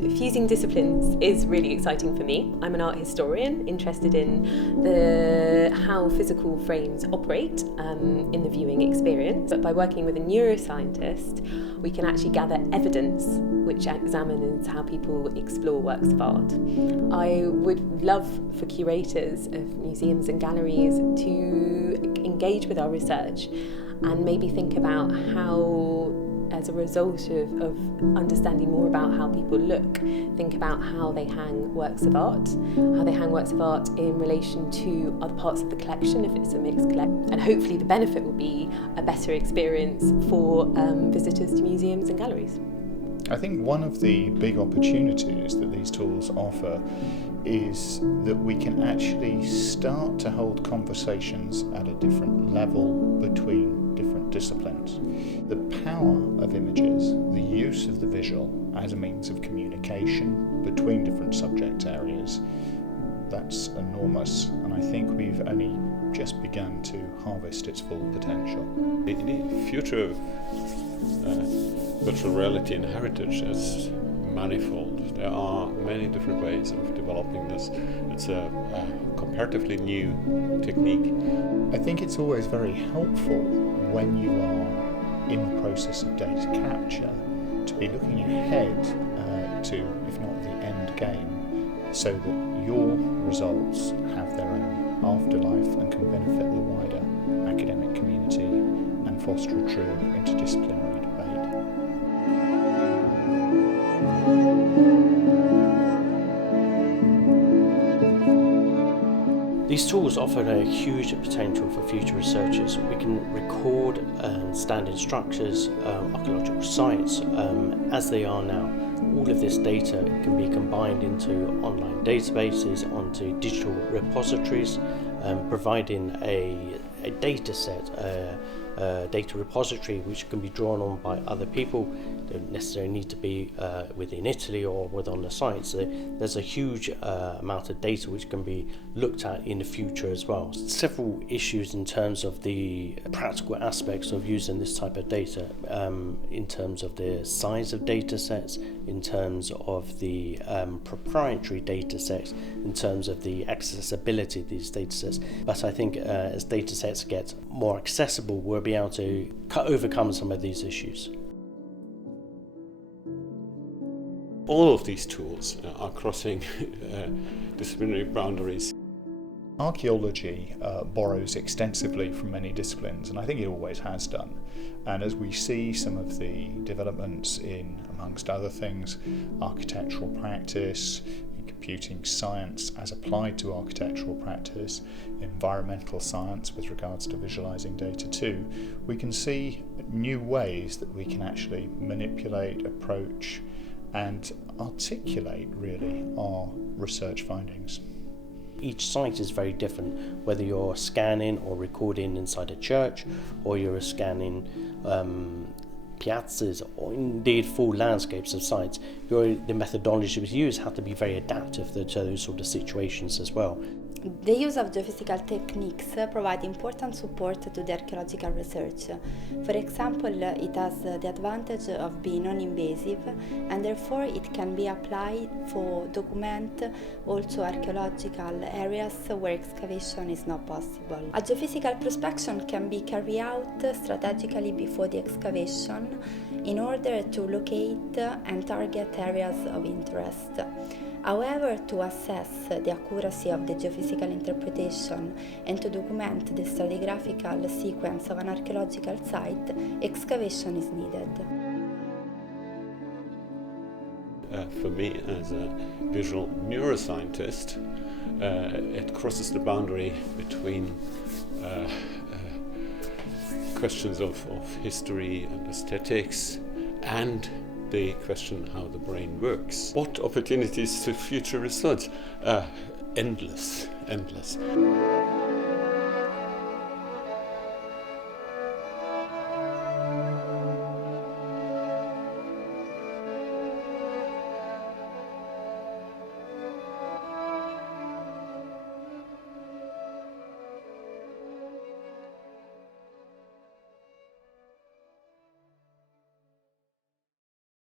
Fusing disciplines is really exciting for me. I'm an art historian interested in how physical frames operate in the viewing experience. But by working with a neuroscientist, we can actually gather evidence which examines how people explore works of art. I would love for curators of museums and galleries to engage with our research and maybe think about how, as a result of understanding more about how people look, think about how they hang works of art in relation to other parts of the collection if it's a mixed collection. And hopefully the benefit will be a better experience for visitors to museums and galleries. I think one of the big opportunities that these tools offer is that we can actually start to hold conversations at a different level between different disciplines. The power of images, the use of the visual as a means of communication between different subject areas, that's enormous, and I think we've only just begun to harvest its full potential. The future of virtual reality and heritage is manifold. There are many different ways of developing this. It's a comparatively new technique. I think it's always very helpful when you are in the process of data capture to be looking ahead to, if not the end game, so that your results have their own afterlife and can benefit the wider academic community and foster a true interdisciplinary debate. These tools offer a huge potential for future researchers. We can record standing structures, archaeological sites as they are now. All of this data can be combined into online databases, onto digital repositories, providing a data set, a data repository which can be drawn on by other people. They don't necessarily need to be within Italy or within the site. So there's a huge amount of data which can be looked at in the future as well. Several issues in terms of the practical aspects of using this type of data, in terms of the size of data sets, in terms of the proprietary data sets, in terms of the accessibility of these data sets. But I think as data sets get more accessible, we'll be able to overcome some of these issues. All of these tools are crossing disciplinary boundaries. Archaeology borrows extensively from many disciplines, and I think it always has done. And as we see some of the developments in, amongst other things, architectural practice, computing science as applied to architectural practice, environmental science with regards to visualizing data too, we can see new ways that we can actually manipulate, approach, and articulate really our research findings. Each site is very different, whether you're scanning or recording inside a church, or you're scanning piazzas, or indeed full landscapes of sites. The methodologies used have to be very adaptive to those sort of situations as well. The use of geophysical techniques provide important support to the archaeological research. For example, it has the advantage of being non-invasive, and therefore it can be applied for document also archaeological areas where excavation is not possible. A geophysical prospection can be carried out strategically before the excavation in order to locate and target areas of interest. However, to assess the accuracy of the geophysical interpretation and to document the stratigraphical sequence of an archaeological site, excavation is needed. For me, as a visual neuroscientist, it crosses the boundary between questions of history and aesthetics and the question how the brain works. What opportunities to future research? Endless.